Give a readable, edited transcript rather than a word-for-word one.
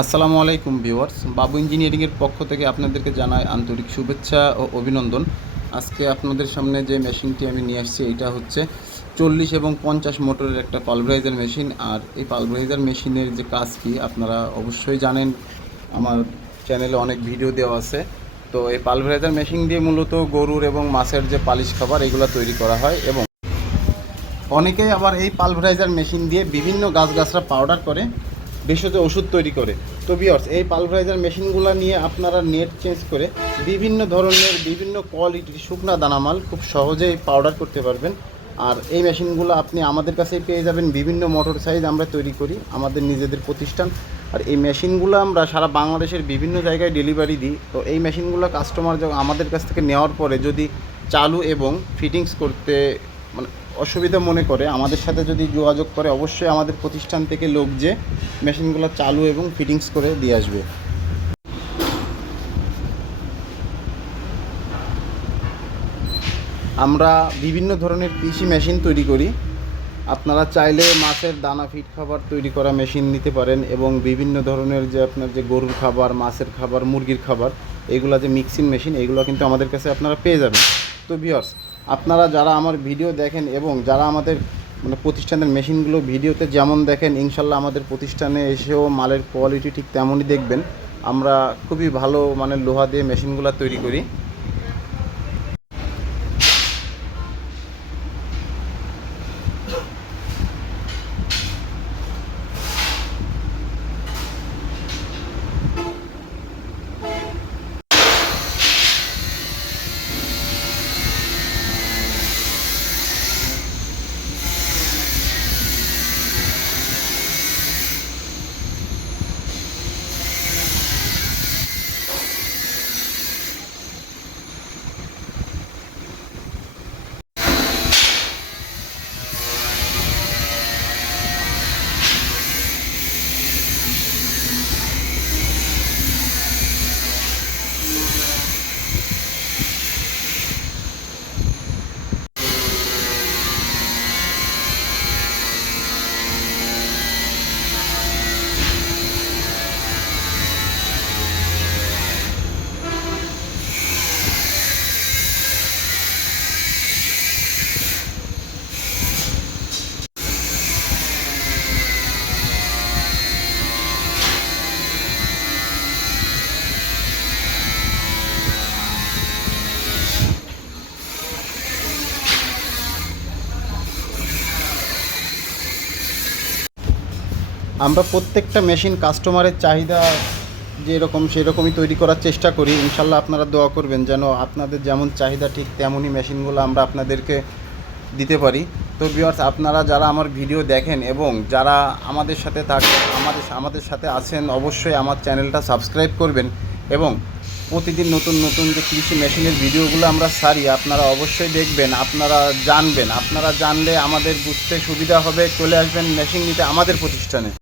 আসসালামু আলাইকুম ভিউয়ার্স, বাবু ইঞ্জিনিয়ারিংয়ের পক্ষ থেকে আপনাদেরকে জানাই আন্তরিক শুভেচ্ছা ও অভিনন্দন। আজকে আপনাদের সামনে যে মেশিনটি আমি নিয়ে আসছি এটা হচ্ছে 40 এবং 50 মোটরের একটা পালভারাইজার মেশিন। আর এই পালভারাইজার মেশিনের যে কাজ কি আপনারা অবশ্যই জানেন, আমার চ্যানেলে অনেক ভিডিও দেওয়া আছে। তো এই পালভারাইজার মেশিন দিয়ে মূলত গরুর এবং মাছের যে পালিশ খাবার এগুলো তৈরি করা হয়, এবং অনেকেই আবার এই পালভারাইজার মেশিন দিয়ে বিভিন্ন গাছগাছরা পাউডার করে, ভেষজ ওষুধ তৈরি করে। তো ভিউয়ার্স, এই পালভারাইজার মেশিনগুলো নিয়ে আপনারা নেট চেঞ্জ করে বিভিন্ন ধরনের বিভিন্ন কোয়ালিটির শুকনা দানামাল খুব সহজেই পাউডার করতে পারবেন। আর এই মেশিনগুলো আপনি আমাদের কাছেই পেয়ে যাবেন। বিভিন্ন মোটর সাইজ আমরা তৈরি করি, আমাদের নিজেদের প্রতিষ্ঠান। আর এই মেশিনগুলো আমরা সারা বাংলাদেশের বিভিন্ন জায়গায় ডেলিভারি দিই। তো এই মেশিনগুলো কাস্টমার যখন আমাদের কাছ থেকে নেওয়ার পরে যদি চালু এবং ফিটিংস করতে মানে অসুবিধা মনে করে, আমাদের সাথে যদি যোগাযোগ করে, অবশ্যই আমাদের প্রতিষ্ঠান থেকে লোক যে মেশিনগুলো চালু এবং ফিটিংস করে দিয়ে আসবে। আমরা বিভিন্ন ধরনের কৃষি মেশিন তৈরি করি। আপনারা চাইলে মাছের দানা ফিড খাবার তৈরি করা মেশিন নিতে পারেন, এবং বিভিন্ন ধরনের যে আপনার যে গরুর খাবার, মাছের খাবার, মুরগির খাবার, এগুলো যে মিক্সিং মেশিন, এগুলো কিন্তু আমাদের কাছে আপনারা পেয়ে যাবেন। তো ভিউয়ার্স, আপনারা যারা আমার ভিডিও দেখেন এবং যারা আমাদের প্রতিষ্ঠানের মেশিনগুলো ভিডিওতে যেমন দেখেন, ইনশাল্লাহ আমাদের প্রতিষ্ঠানে এসেও মালের কোয়ালিটি ঠিক তেমনই দেখবেন। আমরা খুবই ভালো মানের লোহা দিয়ে মেশিনগুলো তৈরি করি। আমরা প্রত্যেকটা মেশিন কাস্টমারের চাহিদা যেরকম সেরকমই তৈরি করার চেষ্টা করি। ইনশাল্লাহ আপনারা দোয়া করবেন যেন আপনাদের যেমন চাহিদা ঠিক তেমনই মেশিনগুলো আমরা আপনাদেরকে দিতে পারি। তো ভিউয়ার্স, আপনারা যারা আমার ভিডিও দেখেন এবং যারা আমাদের সাথে থাকেন, আমাদের সাথে আছেন, অবশ্যই আমার চ্যানেলটা সাবস্ক্রাইব করবেন। এবং প্রতিদিন নতুন নতুন যে কৃষি মেশিনের ভিডিওগুলো আমরা ছাড়ি, আপনারা অবশ্যই দেখবেন, আপনারা জানবেন। আপনারা জানলে আমাদের বুঝতে সুবিধা হবে, চলে আসবেন মেশিন নিতে আমাদের প্রতিষ্ঠানে।